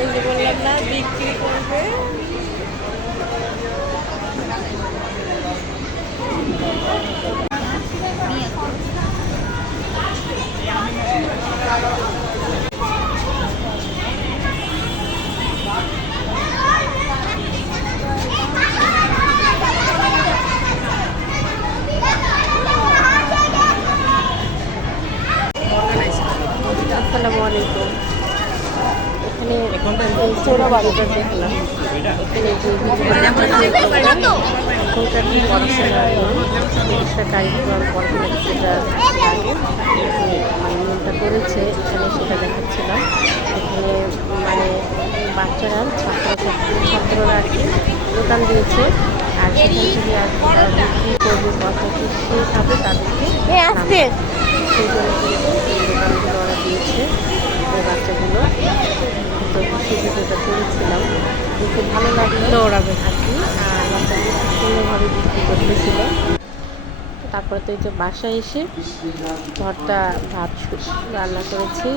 এই যে বললাম না বিক্রি করবে। কারিগর আগে মানে নিয়মটা করেছে এখানে সেটা দেখাচ্ছিলাম এখানে মানে বাচ্চারা ছাত্রছাত্রী ছাত্ররা আর কি দোকান দিয়েছে। আর সেখান থেকে আর কি তারা বিক্রি করবে কথা কি শেখাবে তাদেরকে সেই জন্য কিন্তু দোকানগুলো ওরা দিয়েছে বাচ্চাগুলো। তো সেই ভিডিওটা করেছিলাম দেখে ভালো লাগল দৌড়াবে। আর কি আর বাচ্চাগুলো খুব সুন্দরভাবে বিক্রি করতেছিল তারপরে তো এই যে বাসায় এসে ঘরটা ভাত রান্না করেছি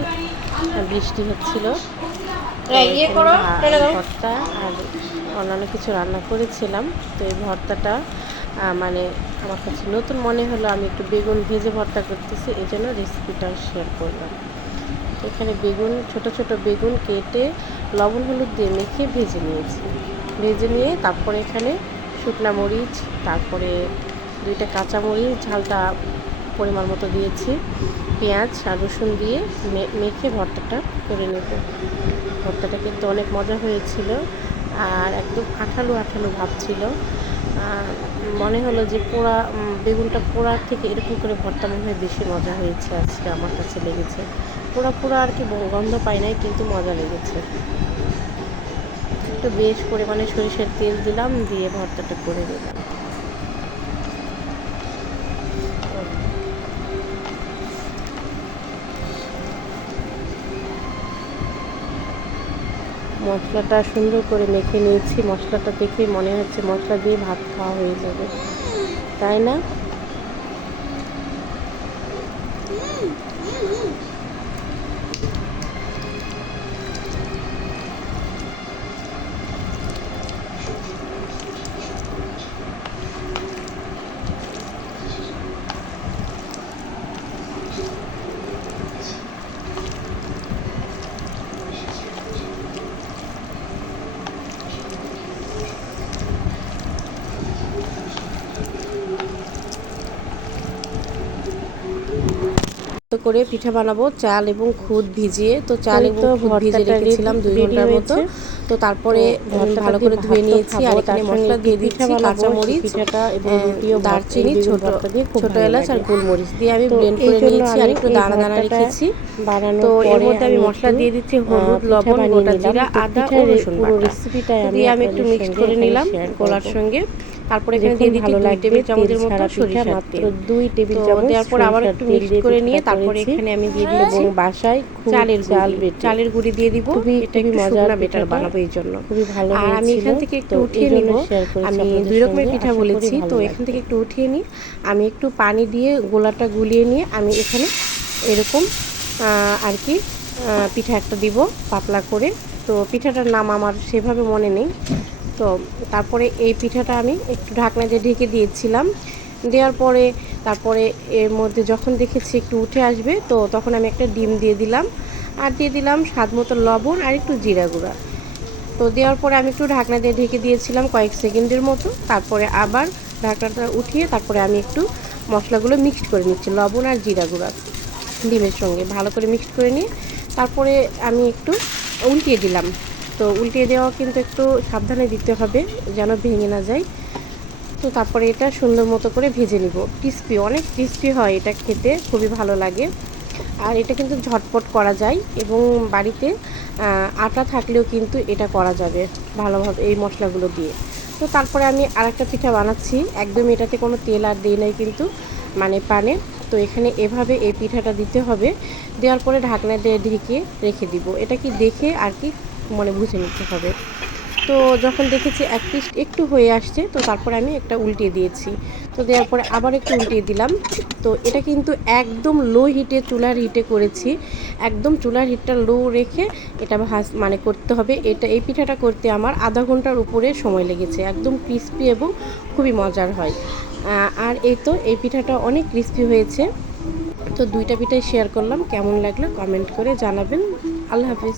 বৃষ্টি হচ্ছিল। ইয়ে। ভর্তা আর অন্যান্য কিছু রান্না করেছিলাম। তো এই ভর্তাটা মানে আমার কাছে নতুন মনে হলো আমি একটু বেগুন ভেজে ভর্তা করতেছি এই জন্য রেসিপিটা শেয়ার করলাম। এখানে বেগুন, ছোট ছোট বেগুন কেটে লবণ হলুদ দিয়ে মেখে ভেজে নিয়েছি। ভেজে নিয়ে তারপরে এখানে শুকনা মরিচ, তারপরে দুইটা কাঁচা মরিচ, ঝালটা পরিমাণ মতো দিয়েছি। পেঁয়াজ আর রসুন দিয়ে মেখে ভর্তাটা করে নেব। ভর্তাটা কিন্তু অনেক মজা হয়েছিল আর একদম আঠালো আঠালো ভাব ছিল। মনে হলো যে পোড়া বেগুনটা পোড়ার থেকে এরকম করে ভর্তা মনে হয় বেশি মজা হয়েছে আজকে আমার কাছে লেগেছে। পোড়া পোড়া আর কি গন্ধ পাই নাই, কিন্তু মজা লেগেছে। একটু বেশ পরিমাণে সরিষার তেল দিলাম, দিয়ে ভর্তাটা করে দিলাম মশলাটা সুন্দর করে মেখে নিয়েছি, মশলাটা দেখে মনে হচ্ছে মশলা দিয়ে ভাত খাওয়া হয়ে যাবে। তাই না? করে পিঠা বানাবো চাল এবং খুদ ভিজিয়ে। তো চাল এবং খুদ ভিজিয়ে রেখেছিলাম দুই ঘণ্টার মতো। তো তারপরে ভালো করে ধুয়ে নিয়েছি আর এখানে মশলা দিয়ে দিচ্ছি কাঁচা মরিচ দারচিনি ছোট ছোট এলাচ আর গোলমরিচ দিয়ে আমি ব্লেন্ড করে নিয়েছি আর একটু দানা দানা রেখেছি। তো এর মধ্যে আমি মশলা দিয়ে দিচ্ছি হলুদ লবণ গোটা জিরা আদা ও রসুন বাটা। দিয়ে আমি একটু মিক্স করে নিলাম গোলার সঙ্গে। তারপরে এখানে দিয়ে দিচ্ছি দুই টেবিল চামচের মতো সরিষার তেল। দুই টেবিল চামচ দেওয়ার পর আবার একটু মিক্স করে নিয়ে তারপরে এখানে আমি দিয়ে দিয়েছি বাসায় চালের চাল গুঁড়ি চালের গুঁড়ি দিয়ে দিব। এটা একটু শুকনা বেটার। বানাবো এই জন্য। খুবই ভালো আর আমি এখান থেকে একটু উঠিয়ে নিব। আমি দুই রকমের পিঠা বলেছি। তো এখান থেকে একটু উঠিয়ে নিই। আমি একটু পানি দিয়ে গোলাটা গুলিয়ে নিয়ে আমি এখানে এরকম আর কি পিঠা একটা দিব পাতলা করে। তো পিঠাটার নাম আমার সেভাবে মনে নেই। তো তারপরে এই পিঠাটা আমি একটু ঢাকনা দিয়ে ঢেকে দিয়েছিলাম। দেওয়ার পরে তারপরে এর মধ্যে যখন দেখেছি একটু উঠে আসবে, তো তখন আমি একটা ডিম দিয়ে দিলাম। আর দিয়ে দিলাম স্বাদ মতো লবণ আর একটু জিরা গুঁড়া। তো দেওয়ার পরে আমি একটু ঢাকনা দিয়ে ঢেকে দিয়েছিলাম কয়েক সেকেন্ডের মতো। তারপরে আবার ঢাকনাটা উঠিয়ে তারপরে আমি একটু মশলাগুলো মিক্সড করে নিচ্ছি, লবণ আর জিরা গুঁড়া ডিমের সঙ্গে। ভালো করে মিক্সড করে নিয়ে তারপরে আমি একটু উল্টিয়ে দিলাম। তো উল্টিয়ে দেওয়া কিন্তু একটু সাবধানে দিতে হবে, যেন ভেঙে না যায়। তো তারপরে এটা সুন্দর মতো করে ভেজে নিব। ক্রিস্পি, অনেক ক্রিস্পি হয় এটা খেতে, খুবই ভালো লাগে। আর এটা কিন্তু ঝটপট করা যায় এবং বাড়িতে আটা থাকলেও কিন্তু এটা করা যাবে ভালোভাবে এই মশলাগুলো দিয়ে। তো তারপরে আমি আরেকটা পিঠা বানাচ্ছি। একদম এটাতে কোনো তেল আর দিই নাই কিন্তু মানে পানে। তো এখানে এভাবে এই পিঠাটা দিতে হবে। দেওয়ার পরে ঢাকনা দিয়ে ঢেকে রেখে দিব। এটা কি দেখে আর কি মানে বুঝে নিতে হবে। তো যখন দেখেছি এক পিস একটু হয়ে আসছে, তো তারপর আমি একটা উল্টিয়ে দিয়েছি। তো দেওয়ার পরে আবার একটু উল্টিয়ে দিলাম। তো এটা কিন্তু একদম লো হিটে চুলার হিটে করেছি। একদম চুলার হিটটা লো রেখে এটা ভাজ মানে করতে হবে। এটা, এই পিঠাটা করতে আমার আধা ঘণ্টার উপরে সময় লেগেছে। একদম ক্রিস্পি এবং খুবই মজার হয়। আর এই তো, এই পিঠাটা অনেক ক্রিস্পি হয়েছে। তো দুইটা পিঠাই শেয়ার করলাম। কেমন লাগল কমেন্ট করে জানাবেন। আল্লাহ হাফিজ।